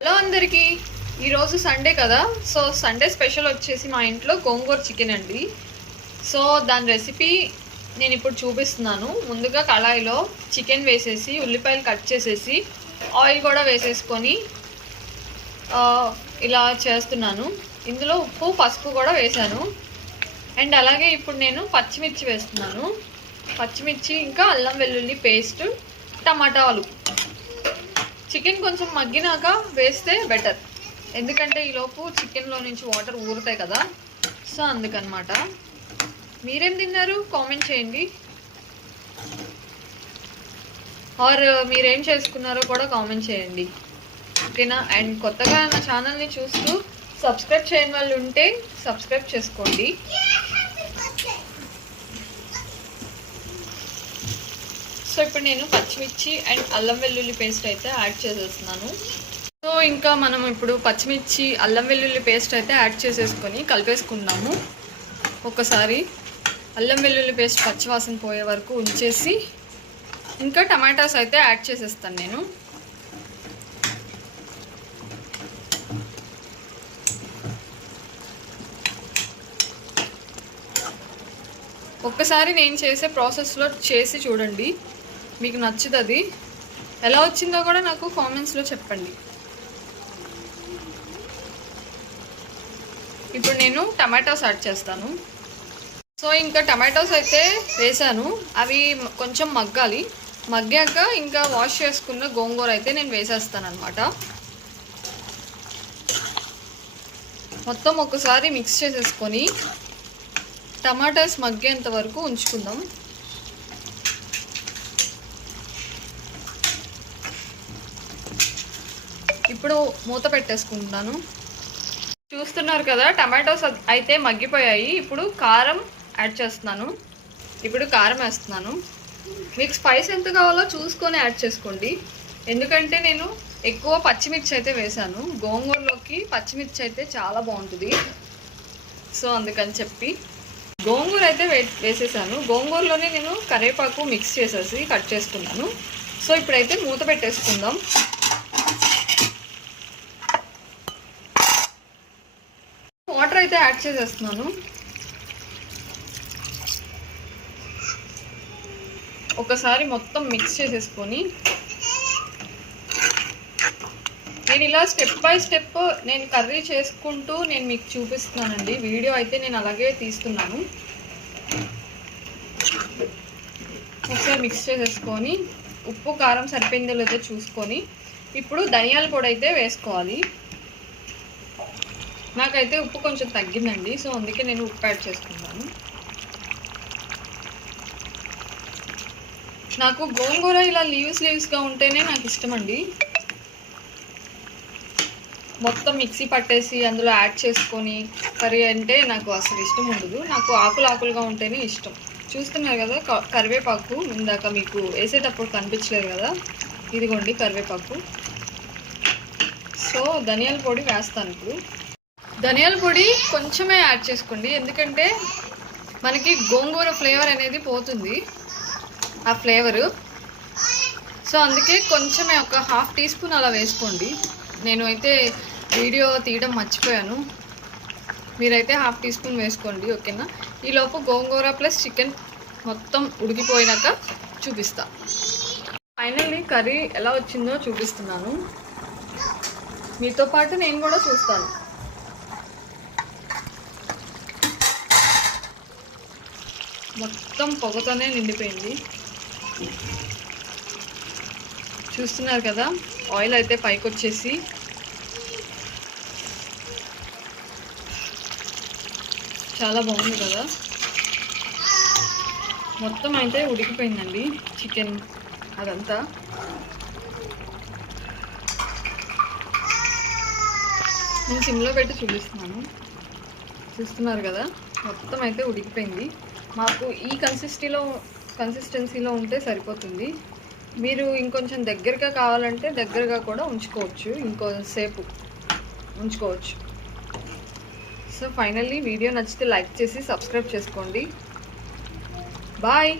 Hello అందరికీ, ఈరోజు Sunday కదా. సో సండే స్పెషల్ వచ్చేసి మా ఇంట్లో గోంగూర చికెన్ అండి. సో దాని రెసిపీ నేను ఇప్పుడు చూపిస్తున్నాను. ముందుగా కళాయిలో చికెన్ వేసేసి ఉల్లిపాయలు కట్ చేసేసి ఆయిల్ కూడా వేసేసుకొని ఇలా చేస్తున్నాను. ఇందులో ఉప్పు పసుపు కూడా వేసాను. అండ్ అలాగే ఇప్పుడు నేను పచ్చిమిర్చి వేస్తున్నాను. పచ్చిమిర్చి ఇంకా అల్లం వెల్లుల్లి పేస్ట్, టమాటాలు. చికెన్ కొంచెం మగ్గినాక వేస్తే బెటర్, ఎందుకంటే ఈలోపు చికెన్లో నుంచి వాటర్ ఊరుతాయి కదా. సో అందుకనమాట. మీరేం తిన్నారు కామెంట్ చేయండి, ఆర్ మీరేం చేసుకున్నారో కూడా కామెంట్ చేయండి, ఓకేనా. అండ్ కొత్తగా నా ఛానల్ని చూస్తూ సబ్స్క్రైబ్ చేయని వాళ్ళు ఉంటే సబ్స్క్రైబ్ చేసుకోండి. సో ఇప్పుడు నేను పచ్చిమిర్చి అండ్ అల్లం వెల్లుల్లి పేస్ట్ అయితే యాడ్ చేసేస్తున్నాను. సో ఇంకా మనం ఇప్పుడు పచ్చిమిర్చి అల్లం వెల్లుల్లి పేస్ట్ అయితే యాడ్ చేసేసుకొని కలిపేసుకున్నాము. ఒకసారి అల్లం వెల్లుల్లి పేస్ట్ పచ్చివాసన పోయే వరకు ఉంచేసి ఇంకా టమాటాస్ అయితే యాడ్ చేసేస్తాను నేను. ఒక్కసారి నేను చేసే ప్రాసెస్లో చేసి చూడండి, మీకు నచ్చుతుంది. ఎలా వచ్చిందో కూడా నాకు కామెంట్స్లో చెప్పండి. ఇప్పుడు నేను టమాటోస్ యాడ్ చేస్తాను. సో ఇంకా టమాటోస్ అయితే వేసాను, అవి కొంచెం మగ్గాలి. మగ్గాక ఇంకా వాష్ చేసుకున్న గోంగూర అయితే నేను వేసేస్తాను అనమాట. మొత్తం ఒకసారి మిక్స్ చేసేసుకొని టమాటాస్ మగ్గేంత వరకు ఉంచుకుందాం. ఇప్పుడు మూత పెట్టేసుకుంటున్నాను. చూస్తున్నారు కదా, టమాటోస్ అయితే మగ్గిపోయాయి. ఇప్పుడు కారం యాడ్ చేస్తున్నాను. ఇప్పుడు కారం వేస్తున్నాను. మీకు స్పైస్ ఎంత కావాలో చూసుకొని యాడ్ చేసుకోండి, ఎందుకంటే నేను ఎక్కువ పచ్చిమిర్చి అయితే వేసాను. గోంగూరలోకి పచ్చిమిర్చి అయితే చాలా బాగుంటుంది. సో అందుకని చెప్పి గోంగూర అయితే వేసేసాను. గోంగూరలోనే నేను కరివేపాకు మిక్స్ చేసేసి కట్ చేసుకున్నాను. సో ఇప్పుడైతే మూత పెట్టేసుకుందాం. వాటర్ అయితే యాడ్ చేసేస్తున్నాను. ఒకసారి మొత్తం మిక్స్ చేసేసుకొని నేను ఇలా స్టెప్ బై స్టెప్ నేను కర్రీ చేసుకుంటూ నేను మీకు చూపిస్తున్నానండి. వీడియో అయితే నేను అలాగే తీస్తున్నాను. ఒకసారి మిక్స్ చేసేసుకొని ఉప్పు కారం సరిపోయిందో లేదో చూసుకొని ఇప్పుడు ధనియాల పొడి అయితే వేసుకోవాలి. నాకైతే ఉప్పు కొంచెం తగ్గిందండి, సో అందుకే నేను ఉప్పు యాడ్ చేసుకున్నాను. నాకు గోంగూర ఇలా లీవ్స్గా ఉంటేనే నాకు ఇష్టం అండి. మొత్తం మిక్సీ పట్టేసి అందులో యాడ్ చేసుకొని కర్రీ అంటే నాకు అసలు ఇష్టం ఉండదు. నాకు ఆకులుగా ఉంటేనే ఇష్టం. చూస్తున్నారు కదా కరివేపాకు, ఇందాక మీకు వేసేటప్పుడు కనిపించలేదు కదా, ఇదిగోండి కరివేపాకు. సో ధనియాల పొడి వేస్తాను. ఇప్పుడు ధనియాల పొడి కొంచెమే యాడ్ చేసుకోండి, ఎందుకంటే మనకి గోంగూర ఫ్లేవర్ అనేది పోతుంది, ఆ ఫ్లేవరు. సో అందుకే కొంచెమే, ఒక ½ టీ స్పూన్ అలా వేసుకోండి. నేను అయితే వీడియో తీయడం మర్చిపోయాను, మీరైతే ½ టీ స్పూన్ వేసుకోండి, ఓకేనా. ఈలోపు గోంగూర ప్లస్ చికెన్ మొత్తం ఉడికిపోయినాక చూపిస్తా. ఫైనల్లీ కర్రీ ఎలా వచ్చిందో చూపిస్తున్నాను, మీతో పాటు నేను కూడా చూస్తాను. మొత్తం పొగతోనే నిండిపోయింది. చూస్తున్నారు కదా, ఆయిల్ అయితే పైకి వచ్చేసి చాలా బాగుంది కదా. మొత్తం అయితే ఉడికిపోయిందండి చికెన్ అదంతా. నేను సిమ్లో పెట్టి చూపిస్తున్నాను. చూస్తున్నారు కదా, మొత్తం అయితే ఉడికిపోయింది. మాకు ఈ కన్సిస్టెన్సీలో ఉంటే సరిపోతుంది. మీరు ఇంకొంచెం దగ్గరగా కావాలంటే దగ్గరగా కూడా ఉంచుకోవచ్చు, ఇంకొంతసేపు ఉంచుకోవచ్చు. సో ఫైనల్లీ వీడియో నచ్చితే లైక్ చేసి సబ్స్క్రైబ్ చేసుకోండి. బాయ్.